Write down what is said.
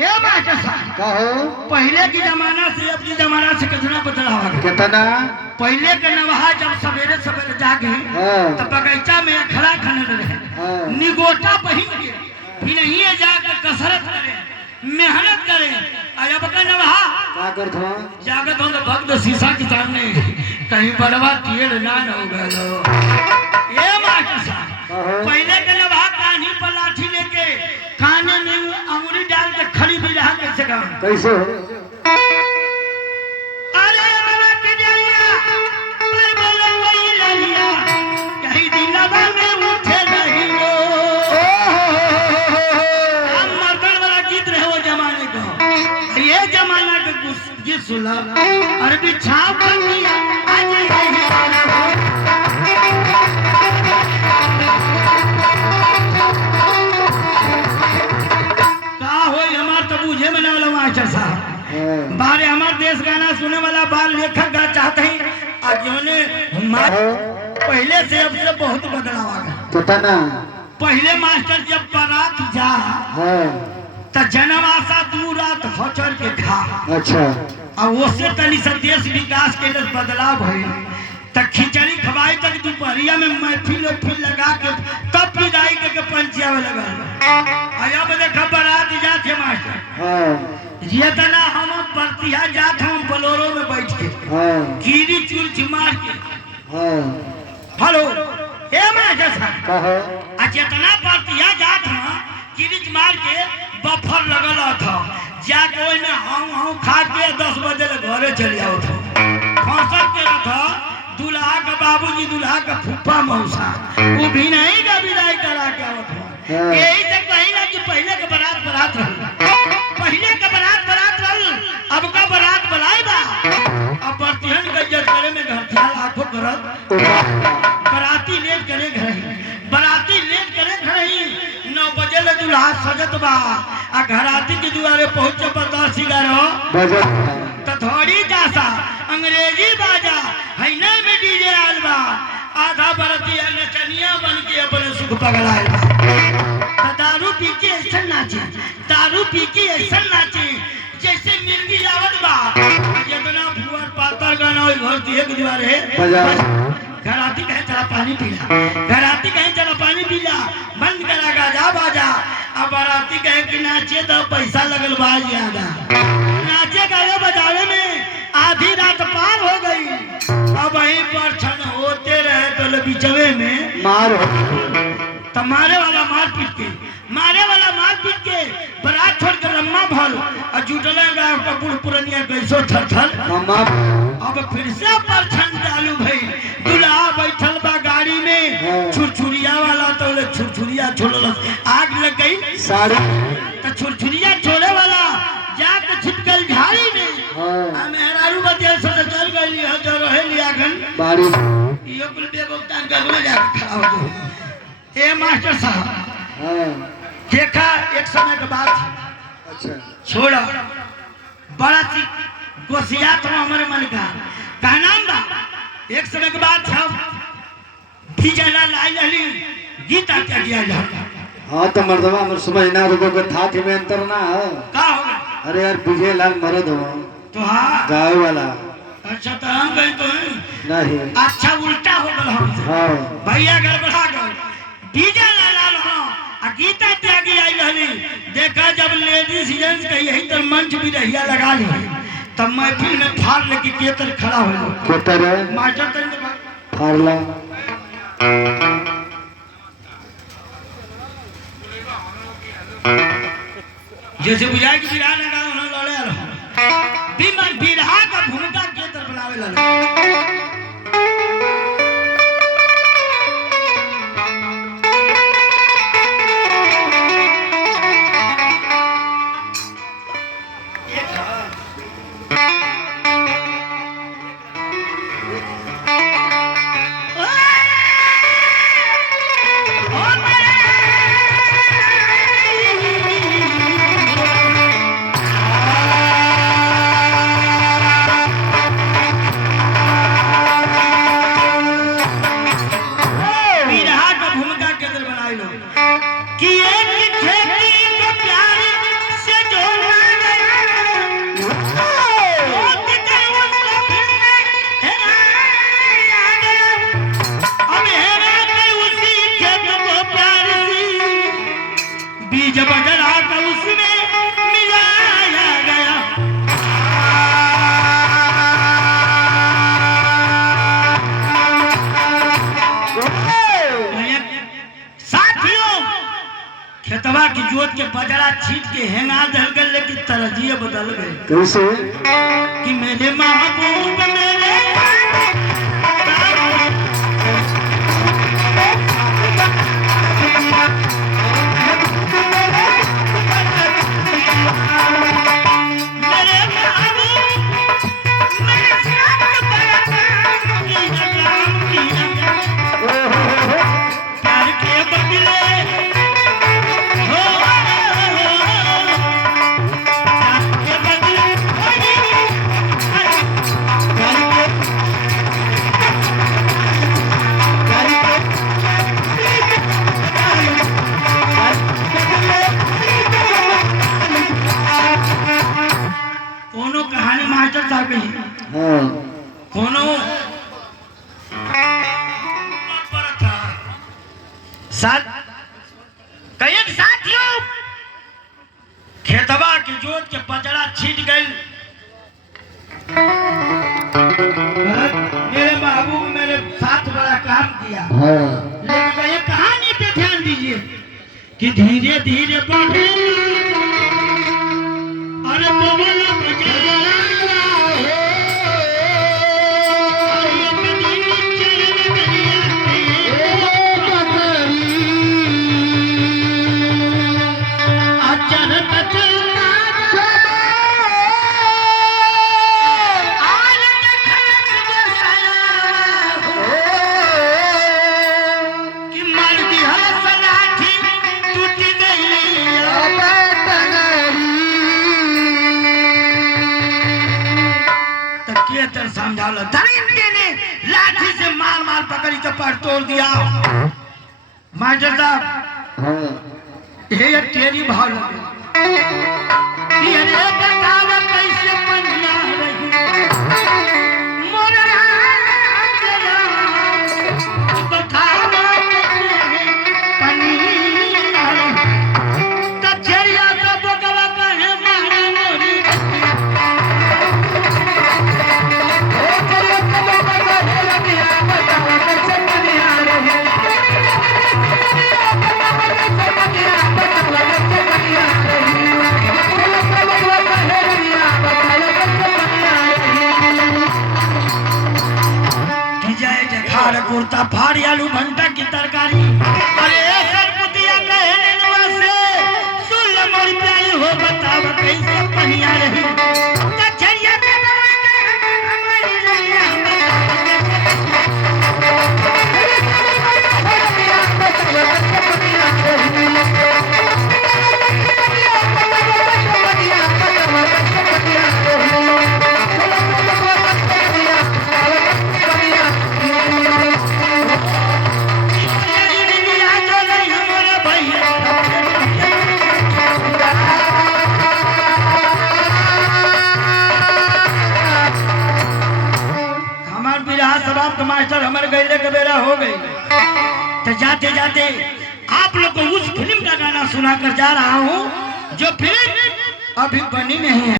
ये मास्टर साहब कहो पहले की जमाना से अब की जमाना से कितना बदलाव है। कितना पहले के नवहा जब सवेरे सवेरे जागे तब बगीचा में खड़ा खने रहे निगोटा पहन के फिर नहीं जाकर कसरत करे मेहनत करे। अब का नवहा क्या करता जागत हो तो भक्त शीशा के सामने कहीं बड़वा टेढ़ ना हो गए। ये मास्टर साहब पहले के नवहा कान्ही पर लाठी लेके काने में अंगुली डाल के खड़ी भी रहा कैसे कैसे अरे बाबा के जलिया पर बोले वही ललिया कहीं दिलवा में उठे नहीं हो। हम मर्दन वाला गीत रहे वो जमाने को ये जमाना के गीत सुना अरे बिछाव कर दिया बारे हमारे देश गाना सुने वाला बाल लेखक गा चाहते हैं आज पहले से अब से बहुत बदलाव आ गया। कितना पहले मास्टर जब बारात जा तो जनवासा दूर रात हचर के खा। अच्छा और उससे तनी से देश विकास के लिए बदलाव है तो खिचड़ी खवाई तक दोपहरिया में महफिल लगा के तब विदाई करके पंचिया में लगा। अब देखा बारात जाते मास्टर जितना हम बरतिया जात हम बोलोरो में बैठ के कीरी चुर मार के हेलो हे मास्टर साहब जितना बरतिया जात हम कीरी मार के बफर लगल था जाके ओइ में हम खा के 10 बजे घरे चले आओ था फसल के था दूल्हा का बाबूजी दूल्हा का फूफा मौसा वो भी नहीं का विदाई करा के आओ था। यही से कहेगा कि पहले के बारात बारात पहले का बारात रल अब का बारात बलाएगा। अब बर्तिहन का इज्जत करे में घर ख्याल आंखों करत बराती लेट करे घर ही 9 बजे ले दूल्हा सजत बा आ घराती के दुआरे पहुंचे 10-11 तो थोड़ी जासा अंग्रेजी बाजा है ना में डीजे आल बा आधा बरतिया नचनिया बन के अपने सुख पगलाए बा। दारू पी के ऐसा नाचे जैसे मिर्गी आवत बा जितना भुवर पातर गाना ओइ घर दिए के दीवार है घराती कहे चला पानी पीला बंद करा गाजा बाजा। अब बाराती कहे कि नाचे तो पैसा लगल बा ज्यादा नाचे गावे बजावे में आधी रात पार हो गई। अब वहीं पर क्षण होते रहे तो बिचवे में मार तो मारे वाला मार पीट के बारात छोड़ के लम्मा भर और जुटले कपूर पुरनिया कैसो थर अब फिर से पर छन चालू भई दूल्हा बैठल बा गाड़ी में छुरछुरिया वाला तो छुरछुरिया छोड़ल आग लग गई साड़ी तो छुरछुरिया छोड़े वाला जाके छिपकल झाड़ी में मेहरारू बतिया से चल गई है जो रहे लिया गन बाड़ी यो कुल बेगोतान का में जाके खड़ा हो गए। ए मास्टर साहब देखा एक समय के बाद अच्छा छोड़ा बड़ा सी गोसिया तो हमारे मन का नाम बा। एक समय के बाद हम भीजना लाई लली गीता क्या किया जा। हाँ तो मर्दवा हमर समझना रुको के था कि में अंतर ना है का होगा। अरे यार विजय लाल मरद हो तो हाँ गाय वाला अच्छा तो हम गए तो नहीं अच्छा उल्टा हो गल हम हाँ भैया गड़बड़ा गए डीजे लाल हाँ आ गीता त्यागी आई रहली। देखा जब लेडीज जेंट्स का यही तो मंच भी रहिया लगा ली तब महफिल में फाड़ लेके केतर खड़ा हो केतर मास्टर तन फाड़ला जैसे बुझाए कि बिरहा लगा उन्होंने लड़े रहो बीमन बिरहा का भूमिका केतर बनावे लगे। खेतवा की जोत के बजरा छीट के हेंगा दल गए, लेकिन तरजीह बदल गए। कैसे? कि मेरे महबूब मेरे खेतवा की जोत के बजरा छीट गई। मेरे महबूब मेरे साथ बड़ा काम किया, लेकिन ये कहानी पे ध्यान दीजिए कि धीरे धीरे बढ़े और बबल बजा समझालो। दरिंदे ने लाठी से मार मार पकड़ी तो पैर तोड़ दिया। मास्टर साहब ये तेरी भाव लगे ये रे बतावा कैसे पनिया रही मोरा बतावा कैसे पनिया तो चरिया तो बगवा कहे मारा मोरी कुर्ता फाड़ी आलू भंटा की तरकारी अरे सरपुतिया कहे नेनुआ से सुन ले मोरी प्यारी हो बताव कैसे पनिया रही कचरिया के हमारी रैया मास्टर हमारे गैले के बेरा हो गई। तो जाते जाते आप लोग को उस फिल्म का गाना सुनाकर जा रहा हूँ जो फिल्म अभी बनी नहीं है।